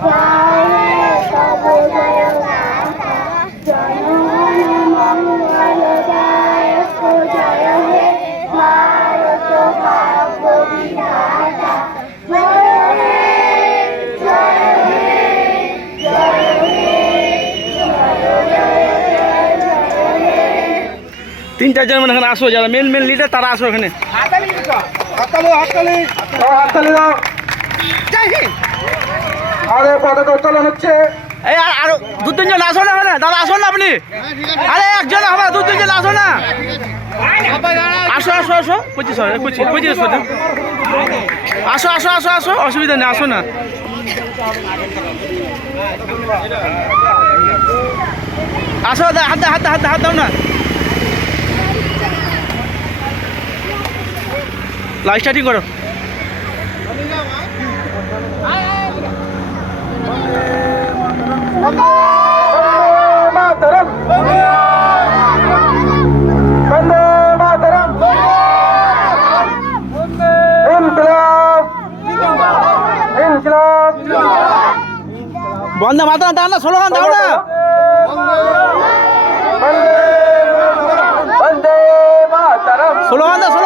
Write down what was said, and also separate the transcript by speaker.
Speaker 1: Bye.
Speaker 2: তিন চারজন মানে এখানে আসো যারা মেন মেন লিডার তারা আসো এখানে
Speaker 3: আরে
Speaker 2: দু তিনজন দাদা আপনি। আরে হবে, দু তিনজন না। আসো আসো আসো। পঁচিশ। আসো আসো আসো আসো। অসুবিধা নেই, আসো না। আসো হাত দাও না। লাইট স্টার্টিং করো। বন্ধে মাথা দাও না। স্লোগান দাও না দাও স্লোগান